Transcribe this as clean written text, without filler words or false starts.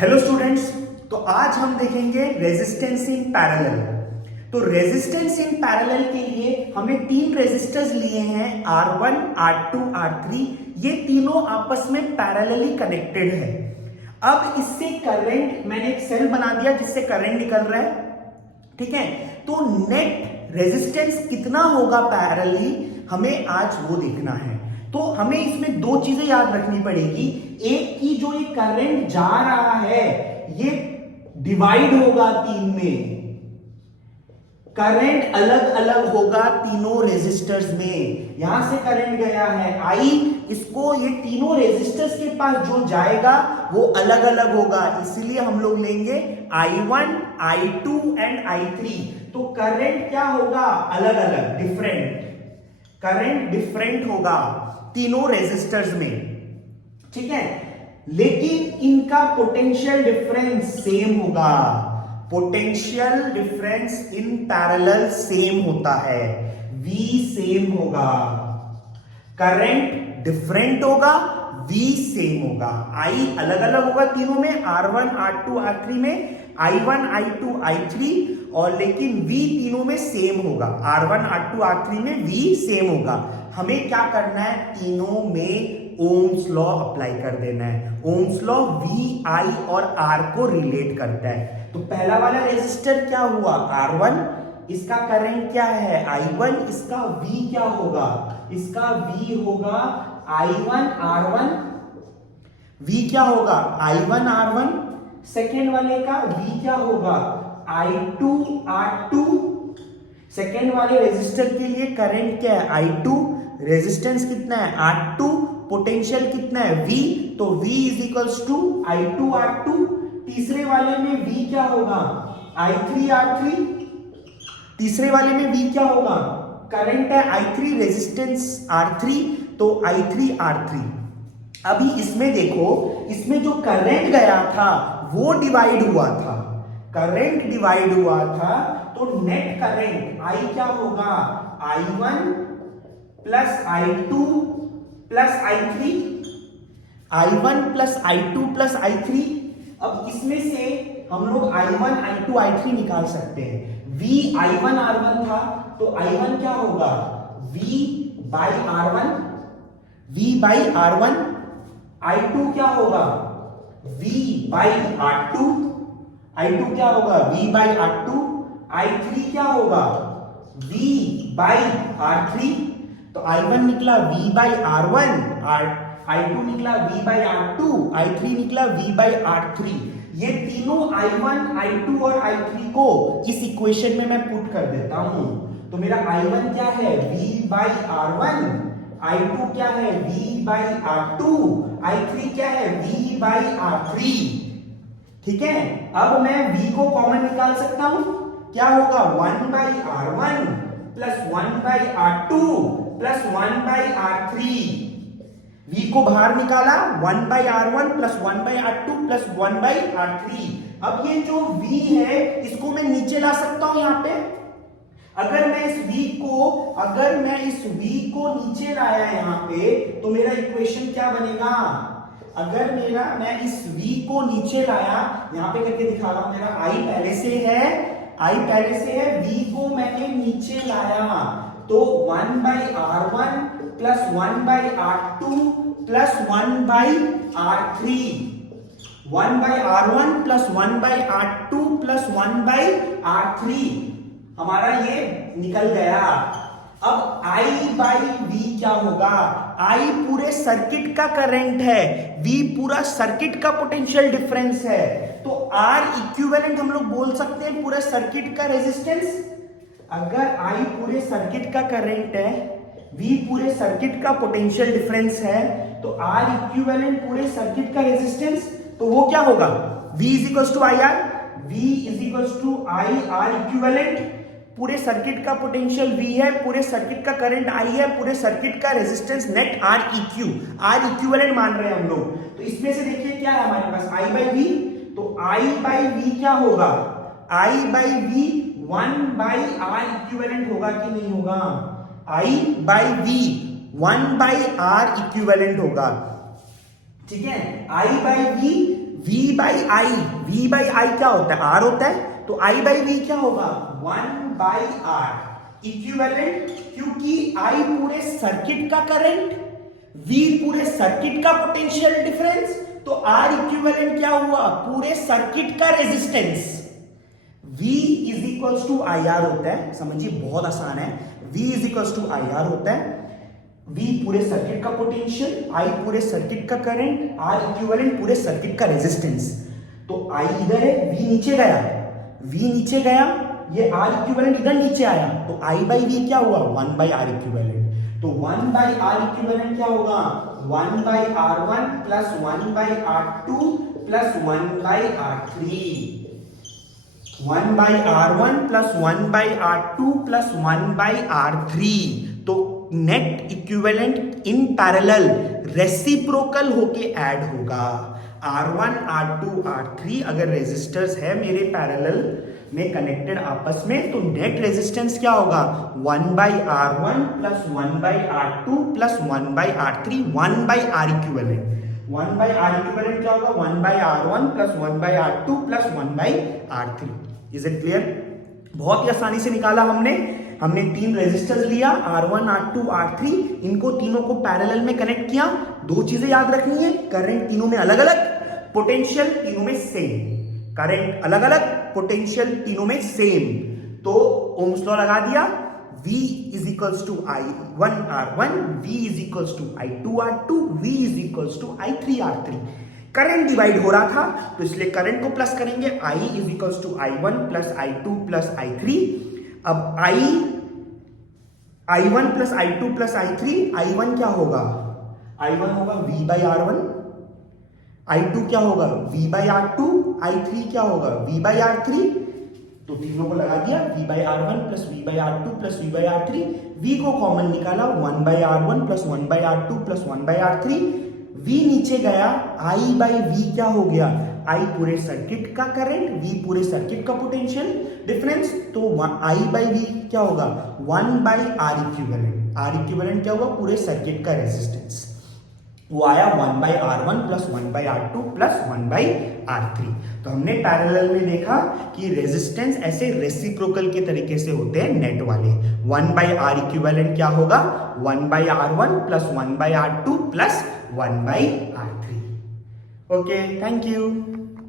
Hello students, तो आज हम देखेंगे रेजिस्टेंस इन पैरेलल। तो रेजिस्टेंस इन पैरेलल के लिए हमने तीन रेजिस्टर्स लिए हैं, R1, R2, R3। ये तीनों आपस में पैरेलली कनेक्टेड है। अब इससे करंट, मैंने एक सेल बना दिया जिससे करंट निकल रहा है, ठीक है। तो नेट रेजिस्टेंस कितना होगा पैरेलली, हमें आज वो देखना है। तो हमें इसमें दो चीजें याद रखनी पड़ेगी। एक की जो ये करंट जा रहा है ये डिवाइड होगा तीन में, करंट अलग अलग होगा तीनों रेजिस्टर्स में। यहां से करंट गया है I, इसको ये तीनों रेजिस्टर्स के पास जो जाएगा वो अलग अलग होगा, इसलिए हम लोग लेंगे I1, I2 एंड I3। तो करंट क्या होगा, अलग अलग, डिफरेंट, करंट डिफरेंट होगा तीनों रेजिस्टर्स में, ठीक है। लेकिन इनका पोटेंशियल डिफरेंस सेम होगा। Potential difference in parallel same होता है, V सेम होगा। करंट डिफरेंट होगा, V सेम होगा। I अलग अलग होगा तीनों में, R1, R2, R3 में I1, I2, I3, और लेकिन V तीनों में सेम होगा। R1, R2, R3 में V सेम होगा। हमें क्या करना है, तीनों में ओम्स लॉ अप्लाई कर देना है। ओम्स लॉ V, I और R को रिलेट करता है। तो पहला वाला रेजिस्टर क्या हुआ, R1, इसका करंट क्या है I1, इसका V क्या होगा, इसका V होगा I1 R1, V क्या होगा I1 R1। सेकेंड वाले का V क्या होगा I2 R2। सेकेंड वाले रेजिस्टर के लिए करंट क्या है I2, रेजिस्टेंस कितना है R2, पोटेंशियल कितना है V, तो V is equals to I2 R2। तीसरे वाले में V क्या होगा I3 R3। तीसरे वाले में V क्या होगा, करंट है I3, रेजिस्टेंस R3, तो I3 R3। अभी इसमें देखो, इसमें जो करंट गया था वो डिवाइड हुआ था, करंट डिवाइड हुआ था, तो नेट करंट I क्या होगा I1 plus I2 plus I3, I1 plus I2 plus I3। अब इसमें से हम लोग I1, I2, I3 निकाल सकते हैं। V I1 R1 था, तो I1 क्या होगा V by R1, V by R1। I2 क्या होगा V बाई R2, I2 क्या होगा V बाई R2। I3 क्या होगा V बाई R3। तो I1 निकला V बाई R1, I2 निकला V बाई R2, I3 निकला V बाई R3। ये तीनों I1, I2 और I3 को इस इक्वेशन में मैं पुट कर देता हूं। तो मेरा I1 क्या है V बाई R1, I2 क्या है V बाई R2, I3 क्या है V बाई R3, ठीक है। अब मैं V को कॉमन निकाल सकता हूं, क्या होगा 1 by R1 plus 1 by R2 plus 1 by R3। V को बाहर निकाला, 1 by R1 plus 1 by R2 plus 1 by R3। अब ये जो V है इसको मैं नीचे ला सकता हूं यहां पे। अगर मैं इस V को नीचे लाया यहां पे, तो मेरा इक्वेशन क्या बनेगा, अगर मैं इस V को नीचे लाया, यहां पे करके दिखा रहा हूं, मेरा I पहले से है, V को मैंने नीचे लाया, तो 1 by R1 plus 1 by R2 plus 1 by R3, 1 by R1 plus 1 by R2 plus 1 by R3 हमारा ये निकल गया। अब I बाई V क्या होगा, I पूरे सर्किट का करंट है, V पूरा सर्किट का पोटेंशियल डिफरेंस है, तो R इक्विवेलेंट हम लोग बोल सकते हैं पूरे सर्किट का रेजिस्टेंस। अगर I पूरे सर्किट का करंट है, V पूरे सर्किट का पोटेंशियल डिफरेंस है, तो R इक्विवेलेंट पूरे सर्किट का रेजिस्टेंस, तो वो क्या होगा V is equals to IR, V is equals to I, R equivalent, पूरे सर्किट का पोटेंशियल V है, पूरे सर्किट का करंट I है, पूरे सर्किट का रेजिस्टेंस नेट R इक्विवेलेंट मान रहे हैं हम लोग। तो इसमें से देखिए क्या है हमारे पास I बाई V, तो I बाई V क्या होगा, I by V 1 by R equivalent होगा कि नहीं होगा, I by V 1 by R equivalent होगा, ठीक है। I by V V V by I क्या होता है, R होता है, तो I बाई V क्या होगा 1 बाई R इक्विवेलेंट, क्योंकि I पूरे सर्किट का करंट, V पूरे सर्किट का पोटेंशियल डिफरेंस, तो R इक्विवेलेंट क्या हुआ पूरे सर्किट का resistance. V is equals to I R होता है, समझिए बहुत आसान है, V is equals to I R होता है, V पूरे सर्किट का पोटेंशियल, I पूरे सर्किट का करंट, R इक्विवेलेंट पूरे सर्किट का रेजिस्टेंस। तो I इधर है, V नीचे गया, V नीचे गया, ये R इक्विवेलेंट इधर नीचे आया, तो I बाई V क्या हुआ 1 बाई R इक्विवेलेंट। तो 1 बाई R इक्विवेलेंट क्या होगा 1 by R1 plus 1 by R2 plus 1 by R3, 1 by R1 plus 1 by R2 plus 1 by R3। तो net equivalent in parallel reciprocal होके ऐड होगा। R1 R2 R3 अगर resistors है मेरे parallel में कनेक्टेड आपस में, तो नेट रेजिस्टेंस क्या होगा 1 by R1 plus 1 by R2 plus 1 by R3, 1 by R equivalent. 1 by R equivalent क्या होगा 1 by R1 plus 1 by R2 plus 1 by R3। Is it clear? बहुत ही आसानी से निकाला हमने तीन रेजिस्टर्स लिया R1 R2 R3, इनको तीनों को पैरेलल में कनेक्ट किया। दो चीजें याद रखनी है, करंट तीनों में अलग अलग, पोटेंशियल तीनों में सेम, करंट अलग अलग, पोटेंशियल तीनों में सेम। तो ओम्स लॉ लगा दिया, V is equals to I1 R1, V is equals to I2 R2, V is equals to I3 R3। Current divide हो रहा था तो इसलिए करंट को प्लस करेंगे, I is equals to I1 plus I2 plus I3। अब I1 plus I2 plus I3, I1 क्या होगा I1 होगा V बाई R1, I2 क्या होगा V बाई R2, I3 क्या होगा V बाई R3। तो तीनों को लगा दिया, V by R1 plus V by R2 plus V by R3, V को कॉमन निकाला 1 by R1 plus 1 by R2 plus 1 by R3, V नीचे गया, I बाई V क्या हो गया I पूरे सर्किट का करंट, V पूरे सर्किट का पोटेंशियल डिफरेंस, तो I बाई V क्या होगा 1 by R equivalent. R equivalent क्या होगा पूरे सर्किट का रेजिस्टेंस, वो आया 1 by R1 plus 1 by R2 plus 1 by R3। तो हमने पैरेलल में देखा कि रेजिस्टेंस ऐसे रेसिप्रोकल के तरीके से होते हैं नेट वाले। 1 बाई R इक्विवेलेंट क्या होगा 1 by R1 plus 1 by R2 plus 1 by R3। Okay, thank you.